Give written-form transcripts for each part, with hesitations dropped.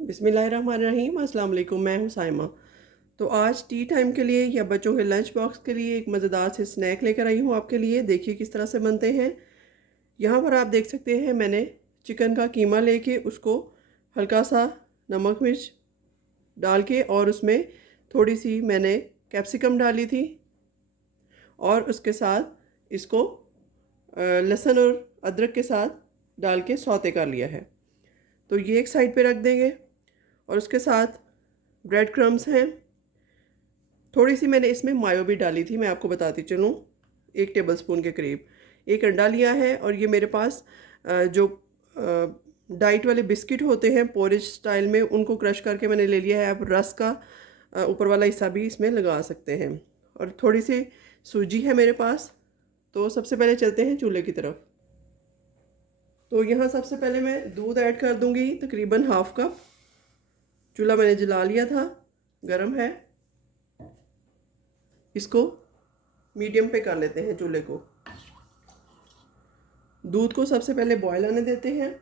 बिस्मिल्लाहिर्रहमानिर्रहीम। अस्सलाम वालेकुम। मैं हूँ साइमा। तो आज टी टाइम के लिए या बच्चों के लंच बॉक्स के लिए एक मज़ेदार से स्नैक लेकर आई हूँ आपके लिए। देखिए किस तरह से बनते हैं। यहाँ पर आप देख सकते हैं मैंने चिकन का कीमा लेके उसको हल्का सा नमक मिर्च डाल के और उसमें थोड़ी सी मैंने कैप्सिकम डाली थी और उसके साथ इसको लहसुन और अदरक के साथ डाल के सौते कर लिया है। तो ये एक साइड पे रख देंगे और उसके साथ ब्रेड क्रम्स हैं। थोड़ी सी मैंने इसमें मायो भी डाली थी, मैं आपको बताती चलूँ, 1 टेबलस्पून के करीब। एक अंडा लिया है और ये मेरे पास जो डाइट वाले बिस्किट होते हैं पोरिज स्टाइल में, उनको क्रश करके मैंने ले लिया है। आप रस का ऊपर वाला हिस्सा भी इसमें लगा सकते हैं। और थोड़ी सी सूजी है मेरे पास। तो सबसे पहले चलते हैं चूल्हे की तरफ। तो यहाँ सबसे पहले मैं दूध ऐड कर दूँगी, तकरीबन हाफ कप। चूल्हा मैंने जला लिया था, गरम है। इसको मीडियम पे कर लेते हैं चूल्हे को। दूध को सबसे पहले बॉयल आने देते हैं।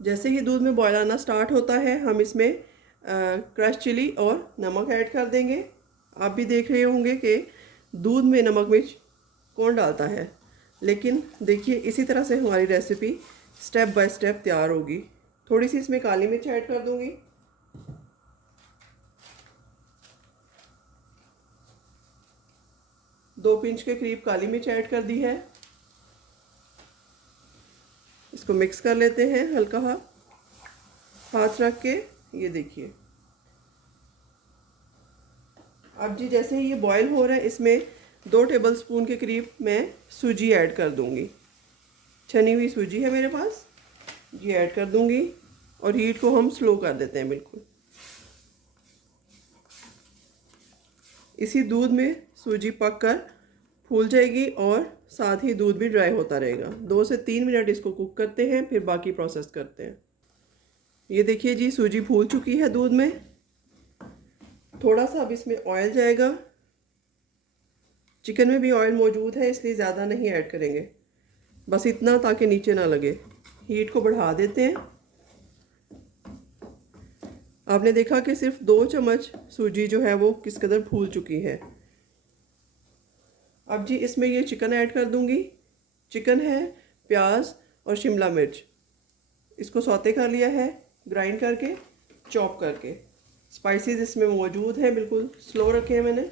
जैसे ही दूध में बॉयल आना स्टार्ट होता है हम इसमें क्रश चिली और नमक ऐड कर देंगे। आप भी देख रहे होंगे कि दूध में नमक मिर्च कौन डालता है, लेकिन देखिए इसी तरह से हमारी रेसिपी स्टेप बाय स्टेप तैयार होगी। थोड़ी सी इसमें काली मिर्च ऐड कर दूंगी। दो पिंच के करीब काली मिर्च ऐड कर दी है। इसको मिक्स कर लेते हैं हल्का हाथ रख के। ये देखिए अब जी जैसे ही ये बॉयल हो रहा है, इसमें 2 टेबलस्पून के करीब मैं सूजी ऐड कर दूंगी। छनी हुई सूजी है मेरे पास, ये ऐड कर दूंगी और हीट को हम स्लो कर देते हैं बिल्कुल। इसी दूध में सूजी पककर फूल जाएगी और साथ ही दूध भी ड्राई होता रहेगा। 2 से 3 मिनट इसको कुक करते हैं, फिर बाकी प्रोसेस करते हैं। ये देखिए जी सूजी फूल चुकी है दूध में। थोड़ा सा अब इसमें ऑयल जाएगा। चिकन में भी ऑयल मौजूद है, इसलिए ज़्यादा नहीं ऐड करेंगे, बस इतना ताकि नीचे ना लगे। हीट को बढ़ा देते हैं। आपने देखा कि सिर्फ 2 चम्मच सूजी जो है वो किस कदर फूल चुकी है। अब जी इसमें ये चिकन ऐड कर दूंगी। चिकन है, प्याज और शिमला मिर्च, इसको सौते कर लिया है, ग्राइंड करके, चॉप करके। स्पाइसेस इसमें मौजूद हैं, बिल्कुल स्लो रखे हैं मैंने।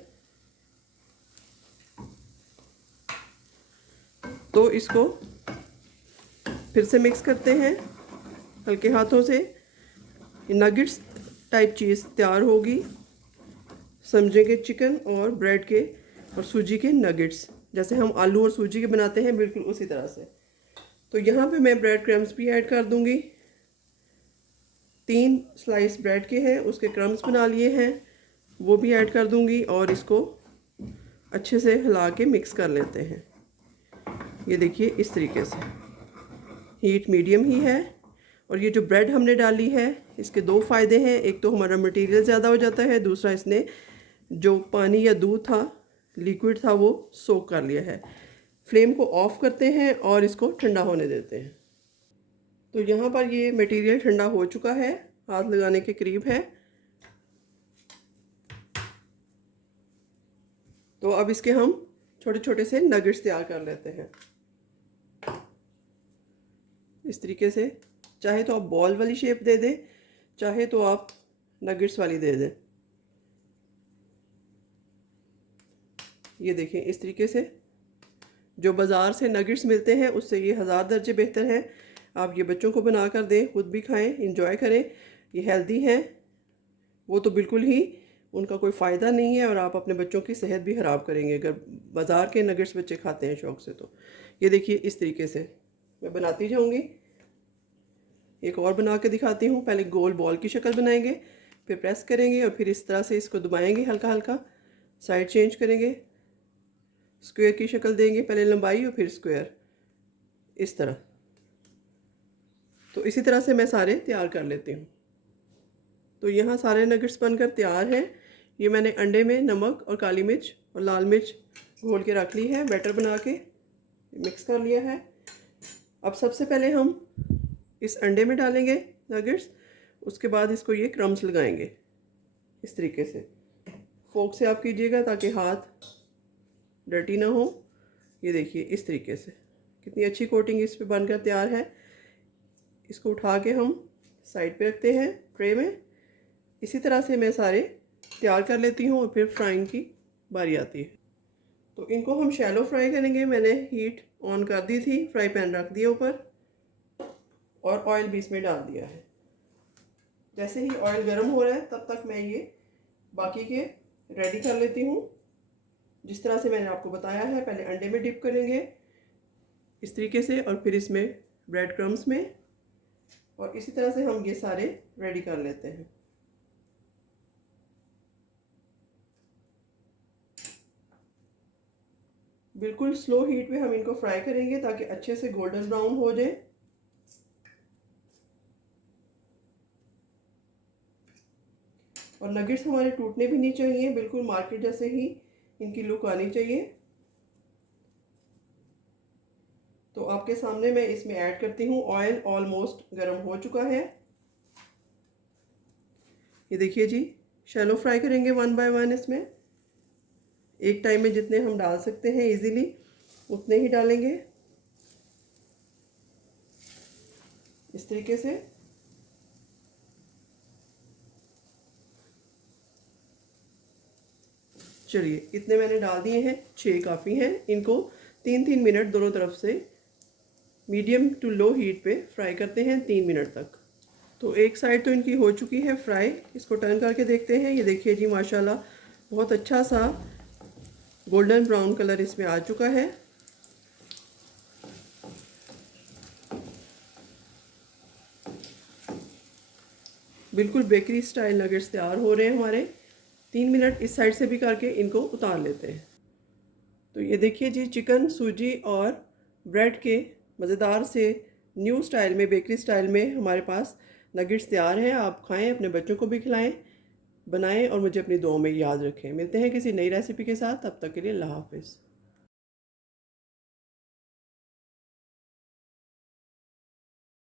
तो इसको फिर से मिक्स करते हैं हल्के हाथों से। नगेट्स टाइप चीज़ तैयार होगी। समझेंगे चिकन और ब्रेड के और सूजी के नगेट्स, जैसे हम आलू और सूजी के बनाते हैं, बिल्कुल उसी तरह से। तो यहाँ पे मैं ब्रेड क्रम्स भी ऐड कर दूंगी। 3 स्लाइस ब्रेड के हैं, उसके क्रम्स बना लिए हैं, वो भी ऐड कर दूंगी और इसको अच्छे से हिला के मिक्स कर लेते हैं। ये देखिए इस तरीके से। हीट मीडियम ही है। और ये जो ब्रेड हमने डाली है, इसके 2 फ़ायदे हैं। एक तो हमारा मटेरियल ज़्यादा हो जाता है, दूसरा इसने जो पानी या दूध था, लिक्विड था, वो सोक कर लिया है। फ्लेम को ऑफ करते हैं और इसको ठंडा होने देते हैं। तो यहाँ पर ये मटेरियल ठंडा हो चुका है, हाथ लगाने के करीब है। तो अब इसके हम छोटे छोटे से नगेट्स तैयार कर लेते हैं। इस तरीके से, चाहे तो आप बॉल वाली शेप दे दें, चाहे तो आप नगेट्स वाली दे दें। ये देखें इस तरीके से। जो बाज़ार से नगेट्स मिलते हैं उससे ये 1000 दर्जे बेहतर हैं। आप ये बच्चों को बना कर दें, खुद भी खाएं, इंजॉय करें। ये हेल्दी हैं, वो तो बिल्कुल ही उनका कोई फ़ायदा नहीं है और आप अपने बच्चों की सेहत भी ख़राब करेंगे अगर बाज़ार के नगेट्स बच्चे खाते हैं शौक़ से। तो ये देखिए इस तरीके से मैं बनाती जाऊँगी। एक और बना के दिखाती हूँ। पहले गोल बॉल की शक्ल बनाएंगे, फिर प्रेस करेंगे और फिर इस तरह से इसको दबाएंगे हल्का हल्का। साइड चेंज करेंगे, स्क्वायर की शक्ल देंगे, पहले लंबाई और फिर स्क्वायर, इस तरह। तो इसी तरह से मैं सारे तैयार कर लेती हूँ। तो यहाँ सारे नगेट्स बनकर तैयार हैं। ये मैंने अंडे में नमक और काली मिर्च और लाल मिर्च घोल के रख ली है, बैटर बना के मिक्स कर लिया है। अब सबसे पहले हम इस अंडे में डालेंगे नगेट्स, उसके बाद इसको ये क्रम्स लगाएंगे इस तरीके से। फोक से आप कीजिएगा ताकि हाथ डर्टी ना हो। ये देखिए इस तरीके से कितनी अच्छी कोटिंग इस पे बनकर तैयार है। इसको उठा के हम साइड पे रखते हैं ट्रे में। इसी तरह से मैं सारे तैयार कर लेती हूँ और फिर फ्राइंग की बारी आती है। तो इनको हम शैलो फ्राई करेंगे। मैंने हीट ऑन कर दी थी, फ्राई पैन रख दिया ऊपर और ऑयल भी इसमें डाल दिया है। जैसे ही ऑयल गर्म हो रहा है तब तक मैं ये बाकी के रेडी कर लेती हूँ। जिस तरह से मैंने आपको बताया है, पहले अंडे में डिप करेंगे इस तरीके से और फिर इसमें ब्रेड क्रम्स में, और इसी तरह से हम ये सारे रेडी कर लेते हैं। बिल्कुल स्लो हीट पे हम इनको फ्राई करेंगे ताकि अच्छे से गोल्डन ब्राउन हो जाए। और नगेट्स हमारे टूटने भी नहीं चाहिए, बिल्कुल मार्केट जैसे ही इनकी लुक आनी चाहिए। तो आपके सामने मैं इसमें ऐड करती हूँ। ऑयल ऑलमोस्ट गर्म हो चुका है। ये देखिए जी, शैलो फ्राई करेंगे वन बाय वन। इसमें एक टाइम में जितने हम डाल सकते हैं इजीली उतने ही डालेंगे इस तरीके से। चलिए इतने मैंने डाल दिए हैं, 6 काफ़ी हैं। इनको 3-3 मिनट दोनों तरफ से मीडियम टू लो हीट पे फ्राई करते हैं 3 मिनट तक। तो एक साइड तो इनकी हो चुकी है फ्राई, इसको टर्न करके देखते हैं। ये देखिए जी, माशाल्लाह बहुत अच्छा सा गोल्डन ब्राउन कलर इसमें आ चुका है। बिल्कुल बेकरी स्टाइल नगेट्स तैयार हो रहे हैं हमारे। 3 मिनट इस साइड से भी करके इनको उतार लेते हैं। तो ये देखिए जी, चिकन, सूजी और ब्रेड के मज़ेदार से न्यू स्टाइल में, बेकरी स्टाइल में हमारे पास नगेट्स तैयार हैं। आप खाएं, अपने बच्चों को भी खिलाएं, बनाएं और मुझे अपनी दुआओं में याद रखें। मिलते हैं किसी नई रेसिपी के साथ, तब तक के लिए अल्लाह हाफ़िज़।